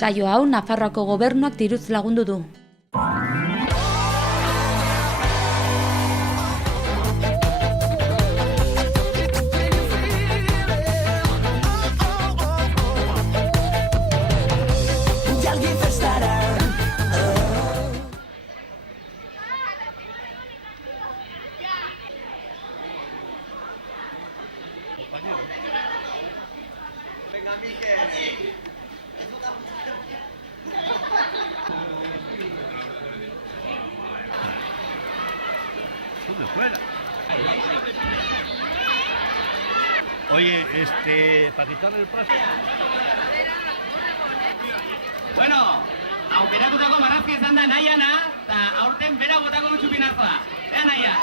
Saio hau Nafarroako gobernuak diruz lagundu du. Venga, Miquel. ¿Dónde fuera? Oye, para quitarle el paso. Bueno, aukeratutako marrazki izan da Naiana, eta aurten bera botako du txupinazoa. Ea Naia!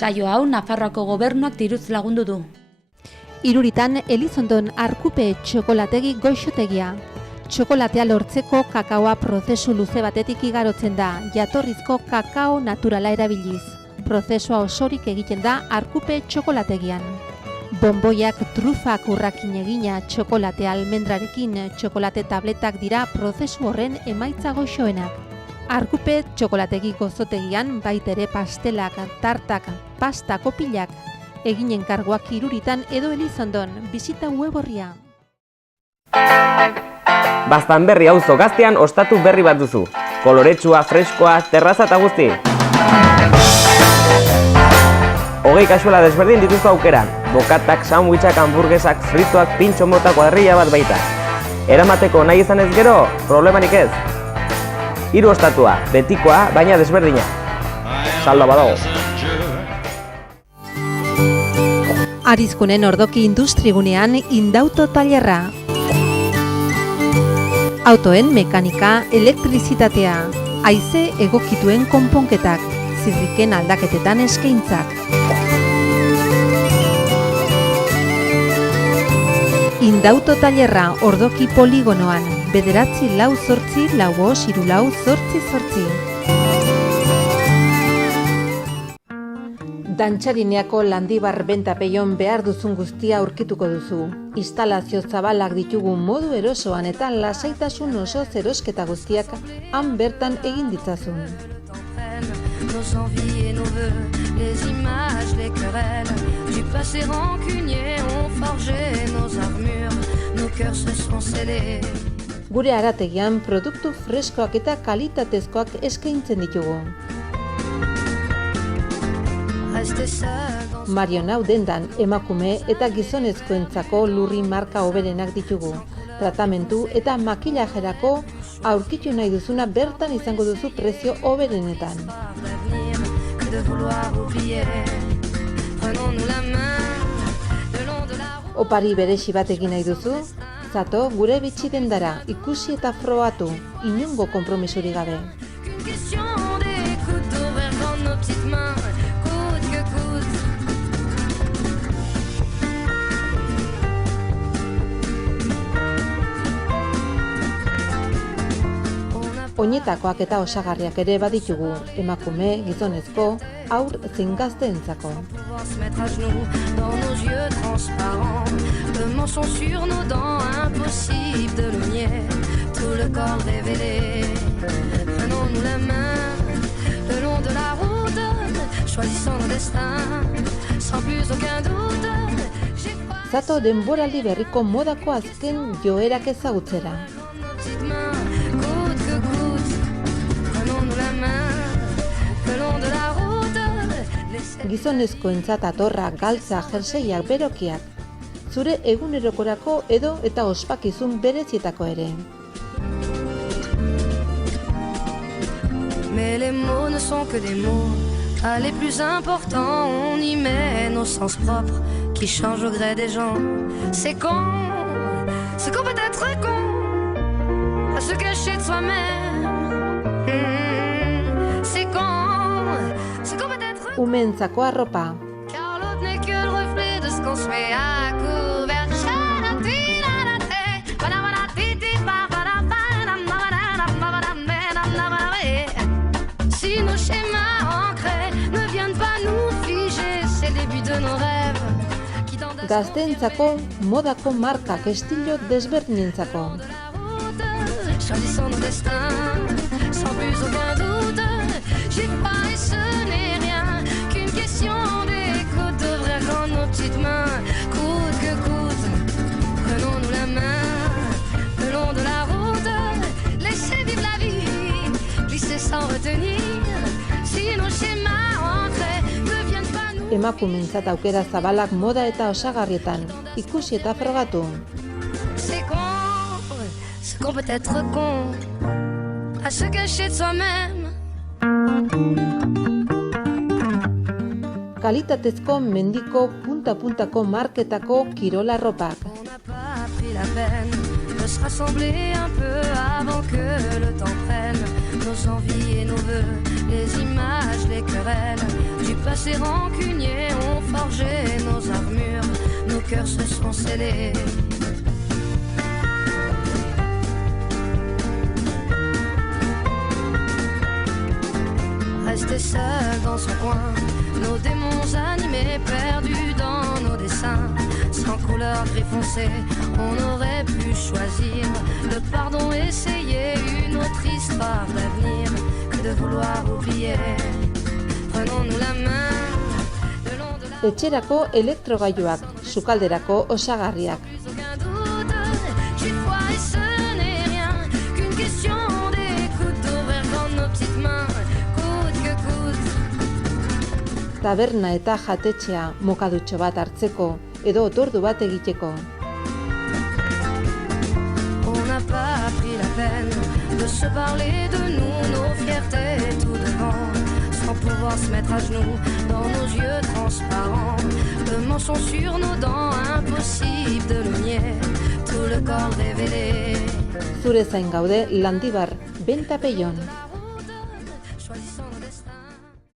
Saio hau Nafarroako gobernuak diruz lagundu du. Iruritan Elizondon Arkupe txokolategi goixotegia. Txokolatea lortzeko kakaoa prozesu luze batetik igarotzen da, jatorrizko kakao naturala erabiliz. Prozesua osorik egiten da Arkupe txokolategian. Bonboiak, trufak, urrakin egina, txokolate almendrarekin, txokolate tabletak dira prozesu horren emaitza goxoenak. Arkupe txokolategi gozotegian baitere pastelak, tartak, pasta kopilak, eginen karguak Iruritan edo Elizondon, bizita web orria. Baztanberri auzo gaztean ostatu berri bat duzu. Koloretsua, freskoa, terraza eta guzti. 20 kasuela desberdin dituzko aukeran. Bokatak, sandwichak, hamburguesak, fritoak, pintxo mota kuadrilla bat baita. Eramateko nahi izan ez gero, problemarik ez. 3 ostatua, betikoa, baina desberdina. Saldo badago. Arizkunen ordoki industrigunean Indauto tailerra. Autoen mekanika, elektrizitatea, haize egokituen konponketak, zirriken aldaketetan eskaintzak. Indauto tailerra ordoki poligonoan, 94448 Dantxarineako Landibar bentapeion behar duzun guztia aurkituko duzu. Instalazio zabalak ditugu modu erosoan eta lasaitasun oso erosketa guztiak han bertan egin ditzazun. Nos envies et nos vœux, les images, les querelles du passé rancunier ont forgé nos armures, nos cœurs se sont scellés. Gure arategian produktu freskoak eta kalitatezkoak eskaintzen ditugu. Marionau dendan emakume eta gizonezkoentzako lurri marka hoberenak ditugu. Tratamentu eta makillajerako aurkitu nahi duzuna bertan izango duzu prezio hoberenetan. Opari beresi bat egin nahi duzu? Zato gure bitxi dendara ikusi eta frogatu, inongo konpromisuri gabe. Oinetakoak eta osagarriak ere baditugu, emakume, gizonezko, haur zein gazteentzako. Zato denboraldi berriko modako azken joerak ezagutzera. Gizonezkoentzat atorra, galtza, jerseiak, berokiak. Zure egunerokorako edo eta ospakizun berezietako ere. Mais les mots ne sont que des mots. Ah, les plus importants, on y met nos sens propres qui changent au gré des gens. C'est qu'on peut être con à se cacher de soi-même. C'est qu'on peut être Umeentzako arropa. car l'autre n'est que le reflet de ce qu'on se met à couvert. Si nos schémas ancrés ne viennent pas nous figer, c'est le début de nos rêves. Gazteentzako modako markak estilo desberdinentzako. Choisissons nos destins, sans plus aucun doute. J'ai pas et ce n'est rien qu'une question d'écoute. Devrait rendre nos petites mains, coûte que coûte. Prenons-nous la main, le long de la route. Laissez vivre la vie, glisser sans retenir. Si nos schémas ancrés ne viennent pas nous... Emakumeentzat aukera zabalak moda eta osagarrietan, ikusi eta frogatu. C'est qu'on peut être con à se cacher de soi-même. Kalitatezko mendiko punta-puntako marketako kirola arropak. On n'a pas pris la peine de se rassembler un peu avant que le temps prenne nos envies et nos vœux, les images, les querelles du passé rancunier ont forgé nos armures, nos cœurs se sont scellés. Resté seul dans son coin, nos démons animés, perdus dans nos dessins. Sans couleur gris foncé, on aurait pu choisir le pardon, essayer une autre histoire d'avenir que de vouloir oublier. Prenons-nous la main le long de la... Etxerako elektrogailuak, sukalderako osagarriak. Plus aucun doute, j'y crois et ce n'est rien qu'une question d'écoute, d'ouvrir dans nos petites mains, coûte que coûte. Taberna eta jatetxea mokadutxo bat hartzeko edo otordu bat egiteko. On n'a pas pris la peine de se parler de nous, nos fiertés tout devant, sans pouvoir se mettre à genoux dans nos yeux transparents. Le mensonge sur nos dents, impossible de le nier, tout le corps révélé. Zure zain gaude, Landibar, Benta Peillon.